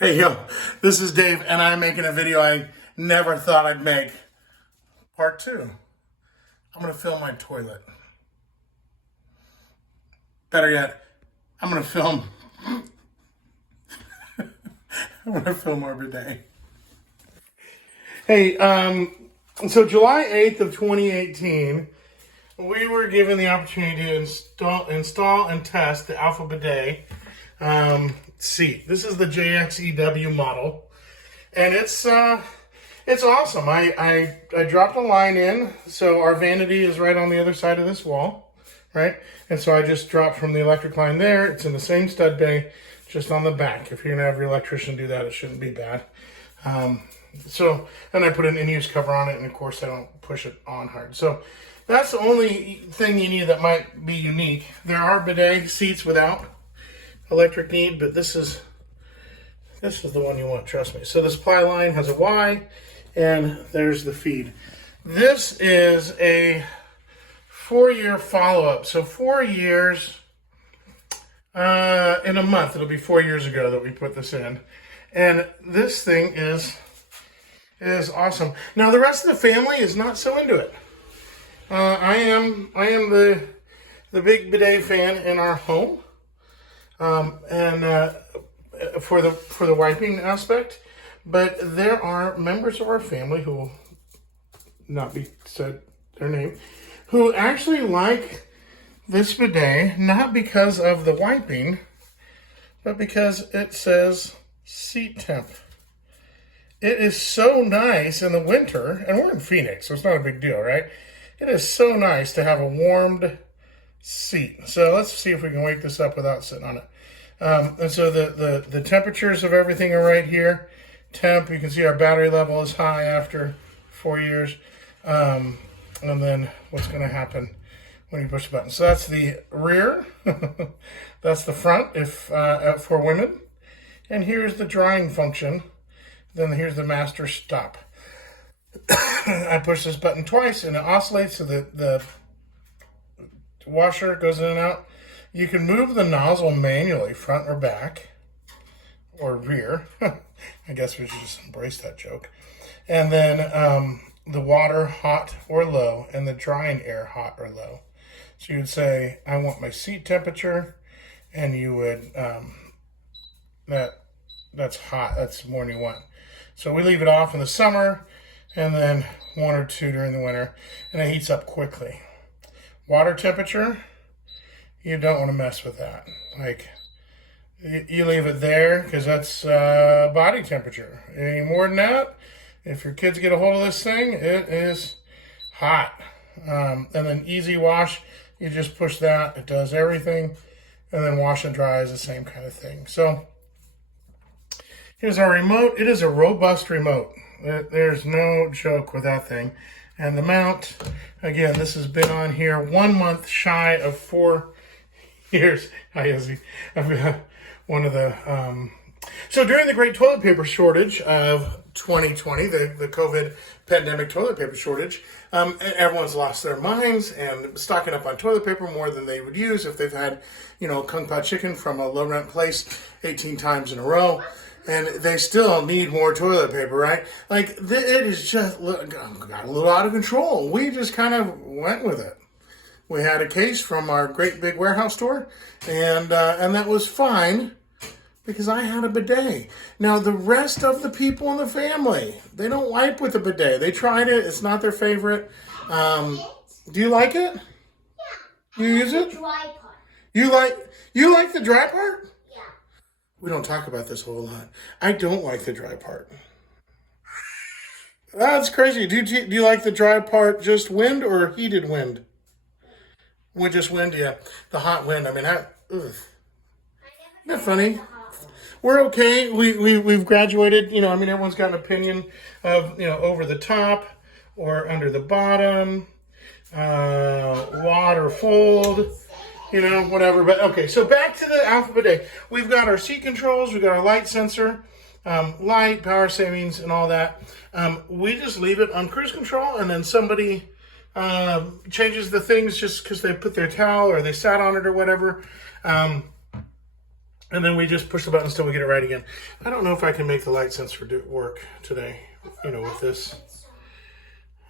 Hey, yo, this is Dave, and I'm making a video I never thought I'd make. Part 2. I'm going to film my toilet. Better yet, I'm going to film... I'm going to film our bidet. Hey, so July 8th of 2018, we were given the opportunity to install and test the Alpha Bidet seat. This is the JXEW model, and it's awesome. I dropped a line in, so our vanity is right on the other side of this wall, right? And so I just dropped from the electric line there. It's in the same stud bay, just on the back. If you're gonna have your electrician do that, it shouldn't be bad. And I put an in-use cover on it, and of course I don't push it on hard. So that's the only thing you need that might be unique. There are bidet seats without electric need, but this is the one you want, trust me. So the supply line has a Y, and there's the feed. This is a 4-year follow-up. So 4 years in a month. It'll be 4 years ago that we put this in. And this thing is awesome. Now the rest of the family is not so into it. I am the big bidet fan in our home. For the wiping aspect, but there are members of our family who will not be said their name, who actually like this bidet, not because of the wiping, but because it says seat temp. It is so nice in the winter, and we're in Phoenix, so it's not a big deal, right? It is so nice to have a warmed seat. So let's see if we can wake this up without sitting on it. And so the temperatures of everything are right here. Temp, you can see our battery level is high after 4 years. And then what's going to happen when you push the button. So that's the rear. That's the front if for women. And here's the drying function. Then here's the master stop. I push this button twice and it oscillates, so the washer goes in and out. You can move the nozzle manually, front or back, or rear. I guess we should just embrace that joke. And then the water, hot or low, and the drying air, hot or low. So you would say, I want my seat temperature, and you would, that's hot, that's more than you want. So we leave it off in the summer, and then 1 or 2 during the winter, and it heats up quickly. Water temperature, you don't want to mess with that. Like, you leave it there because that's body temperature. Any more than that, if your kids get a hold of this thing, it is hot. And then easy wash, you just push that. It does everything. And then wash and dry is the same kind of thing. So here's our remote. It is a robust remote. There's no joke with that thing. And the mount, again, this has been on here 1 month shy of 4 years. Hi, Izzy. I've got one of the... So during the great toilet paper shortage of 2020, the COVID pandemic toilet paper shortage, everyone's lost their minds and stocking up on toilet paper more than they would use if they've had, kung pao chicken from a low-rent place 18 times in a row. And they still need more toilet paper, right? Like, it is just got a little out of control. We just kind of went with it. We had a case from our great big warehouse store, and that was fine because I had a bidet. Now, the rest of the people in the family, they don't wipe with a bidet. They tried it. It's not their favorite. Do you like it? Yeah. You use it? The dry part. You like the dry part? Yeah. We don't talk about this a whole lot. I don't like the dry part. That's crazy. Do you like the dry part just wind or heated wind? Just wind, yeah. The hot wind. I mean, ugh. Isn't that funny? We're okay. We've graduated. Everyone's got an opinion of, over the top or under the bottom, water fold, whatever. But okay, so back to the Alpha Bidet. We've got our seat controls. We've got our light sensor, light, power savings, and all that. We just leave it on cruise control, and then somebody changes the things just because they put their towel or they sat on it or whatever. And then we just push the button until we get it right again. I don't know if I can make the light sensor work today, you know, with this.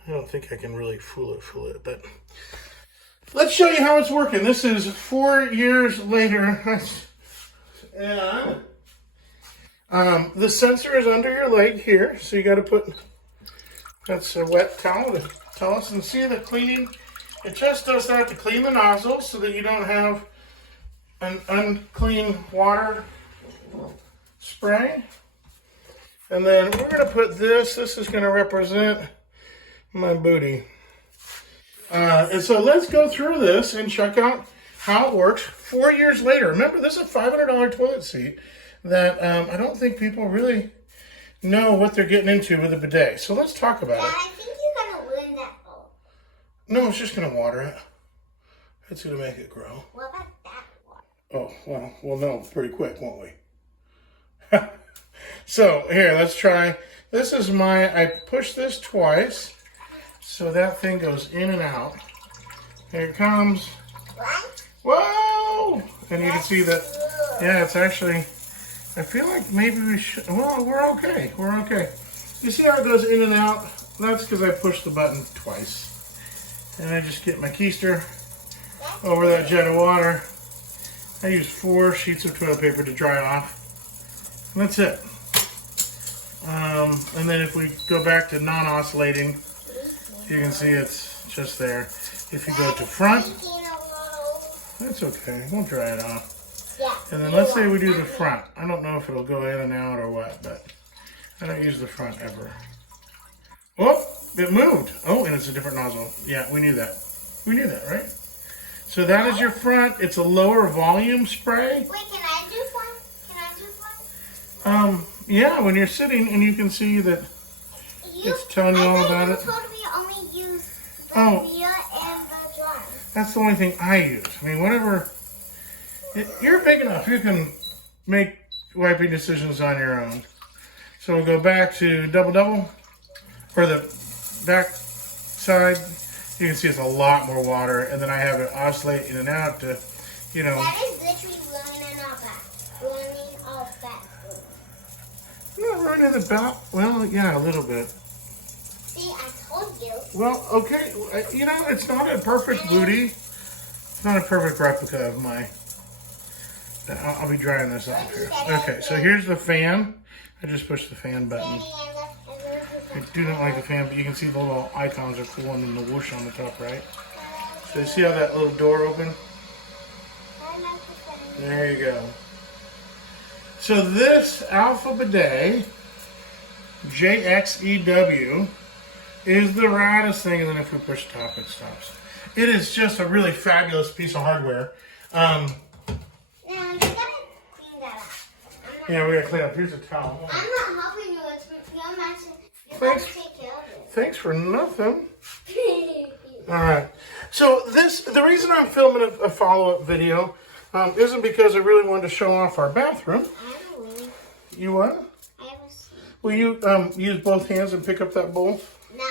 I don't think I can really fool it, but let's show you how it's working. This is 4 years later. And the sensor is under your leg here, so you got to put, that's a wet towel to tell us, and see the cleaning. It just does that to clean the nozzle so that you don't have an unclean water spray. And then we're going to put this is going to represent my booty. And so let's go through this and check out how it works 4 years later. Remember, this is a $500 toilet seat that I don't think people really know what they're getting into with a bidet. So let's talk about it. I think you're going to ruin that bowl. No, it's just going to water it. It's going to make it grow. What about that one? Oh, well, we'll know pretty quick, won't we? So, here, let's try. This is I push this twice, so that thing goes in and out. Here it comes. What? Whoa! And you can see that, yeah, it's actually, I feel like maybe we should, well, we're okay. We're okay. You see how it goes in and out? That's because I pushed the button twice. And I just get my keister over that jet of water. I use 4 sheets of toilet paper to dry off. And that's it. And then if we go back to non-oscillating, you can see it's just there. If you go to front, that's okay. We'll dry it off. Yeah. And then let's say we do the front. I don't know if it'll go in and out or what, but I don't use the front ever. Oh, it moved. Oh, and it's a different nozzle. Yeah, we knew that. We knew that, right? So that is your front. It's a lower volume spray. Wait, can I do one? Can I do one? Yeah, when you're sitting and you can see that it's telling you all about it. You told me only use the Via and the dry. That's the only thing I use. I mean, whatever. You're big enough. You can make wiping decisions on your own. So we'll go back to double, or the back side. You can see it's a lot more water, and then I have it oscillate in and out to, you know. That is literally running off that. Running off that. Not running the belt. Well, yeah, a little bit. See, I told you. Well, okay. You know, it's not a perfect booty. It's not a perfect replica of my. I'll be drying this off here. Okay, so here's the fan. I just pushed the fan button. I do not like the fan, but you can see the little icons are cool and then the whoosh on the top, right? So you see how that little door opened? There you go. So this Alpha Bidet, JXEW, is the raddest thing, and then if we push the top, it stops. It is just a really fabulous piece of hardware. Yeah, we gotta clean up. Here's a towel. I'm not helping you. It's your medicine. Thanks for nothing. All right. So the reason I'm filming a follow-up video isn't because I really wanted to show off our bathroom. You what? I have a seat. Will you use both hands and pick up that bowl? No.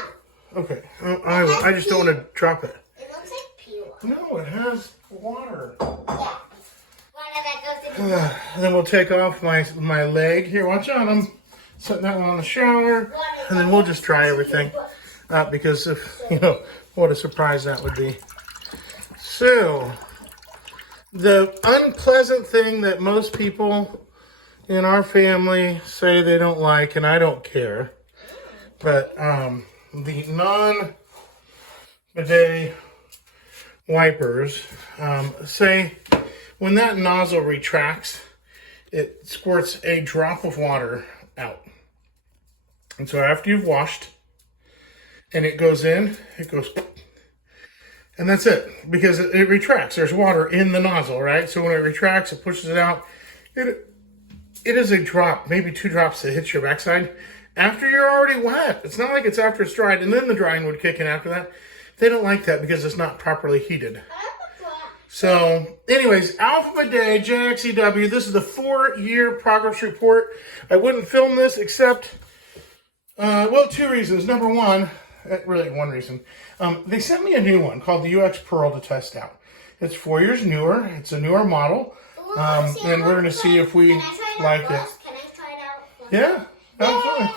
Okay. I just don't want to drop it. It looks like pure. No, it has water. Yeah. And then we'll take off my leg. Here, watch out. I'm setting that one on the shower. And then we'll just dry everything. Because, what a surprise that would be. So, the unpleasant thing that most people in our family say they don't like, and I don't care, but the non-bidet wipers say when that nozzle retracts, it squirts a drop of water out. And so after you've washed and it goes in, it goes, and that's it, because it retracts. There's water in the nozzle, right? So when it retracts, it pushes it out. It is a drop, maybe 2 drops that hits your backside after you're already wet. It's not like it's after it's dried and then the drying would kick in after that. They don't like that because it's not properly heated. So, anyways, Alpha Bidet, JXEW, this is the 4-year progress report. I wouldn't film this except, 2 reasons. Number one, really one reason. They sent me a new one called the UX Pearl to test out. It's 4 years newer. It's a newer model. And we're going to see if we Can I try it like out it. first? Can I try it out? Yeah, absolutely.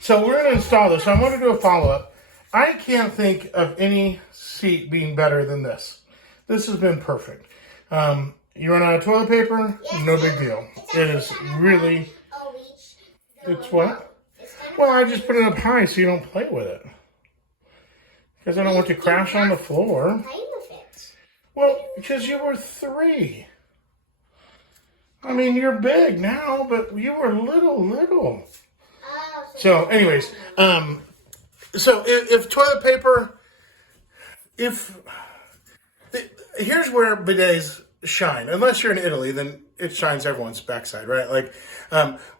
So we're going to install this. I want to do a follow-up. I can't think of any seat being better than this. This has been perfect. You run out of toilet paper, no big deal. It is really, it's what? Well, I just put it up high so you don't play with it. Because I don't want to crash on the floor. Well, because you were 3. I mean, you're big now, but you were little. So, anyways, so if toilet paper, here's where bidets shine. Unless you're in Italy, then it shines everyone's backside, right? Like,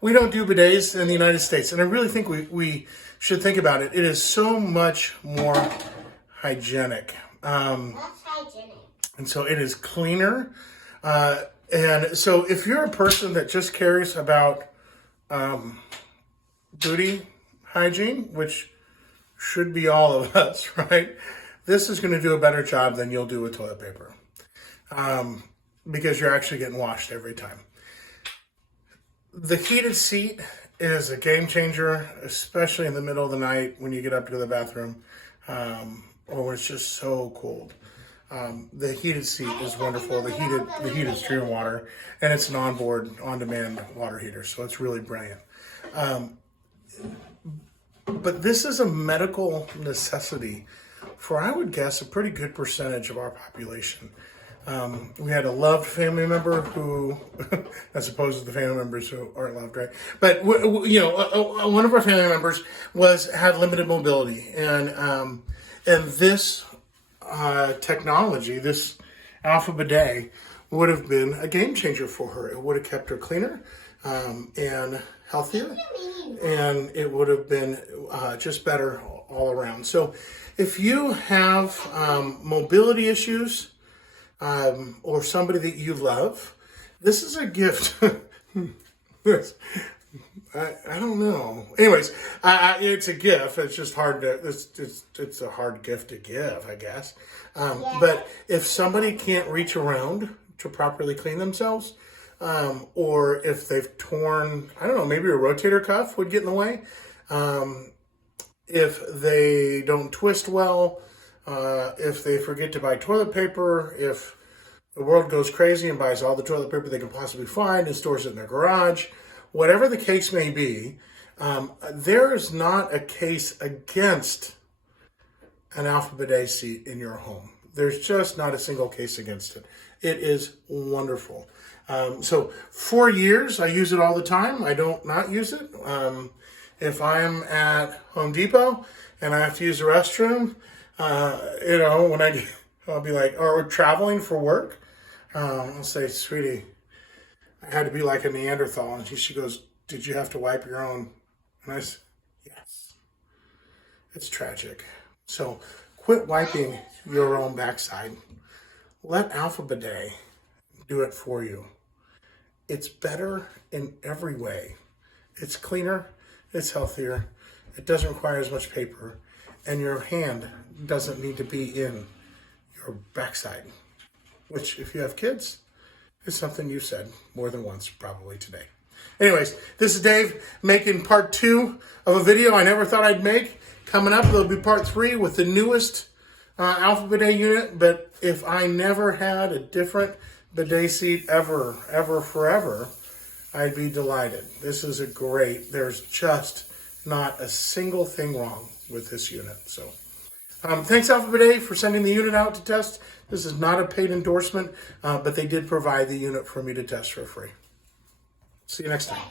we don't do bidets in the United States, and I really think we should think about it. It is so much more hygienic. That's hygienic. And so it is cleaner. And so if you're a person that just cares about booty hygiene, which should be all of us, right? This is going to do a better job than you'll do with toilet paper. Because you're actually getting washed every time. The heated seat is a game changer, especially in the middle of the night when you get up to the bathroom, or when it's just so cold. The heated seat is wonderful. The heated stream water, and it's an onboard, on-demand water heater, so it's really brilliant. But this is a medical necessity for, I would guess, a pretty good percentage of our population. We had a loved family member who, as opposed to the family members who aren't loved, right? But one of our family members had limited mobility, and this technology, this Alpha Bidet, would have been a game changer for her. It would have kept her cleaner and healthier, and it would have been just better all around. So, if you have mobility issues, or somebody that you love, this is a gift. I don't know. Anyways, it's a gift. It's just hard to. It's a hard gift to give, I guess. But if somebody can't reach around to properly clean themselves, or if they've torn, I don't know, maybe a rotator cuff would get in the way. If they don't twist well. If they forget to buy toilet paper, if the world goes crazy and buys all the toilet paper they can possibly find and stores it in their garage, whatever the case may be, there is not a case against an Alpha Bidet seat in your home. There's just not a single case against it. It is wonderful. So 4 years, I use it all the time. I don't not use it. If I'm at Home Depot and I have to use the restroom, when I'll be like, or we're traveling for work, I'll say, sweetie, I had to be like a Neanderthal. And she goes, did you have to wipe your own? And I said, yes. It's tragic. So quit wiping your own backside. Let Alpha Bidet do it for you. It's better in every way. It's cleaner. It's healthier. It doesn't require as much paper. And your hand doesn't need to be in your backside, which, if you have kids, is something you've said more than once probably today. Anyways, this is Dave making part 2 of a video I never thought I'd make. Coming up, there'll be part 3 with the newest Alpha Bidet unit. But if I never had a different bidet seat ever, forever, I'd be delighted. This is there's just not a single thing wrong with this unit. So thanks Alpha Bidet for sending the unit out to test. This is not a paid endorsement, but they did provide the unit for me to test for free. See you next time.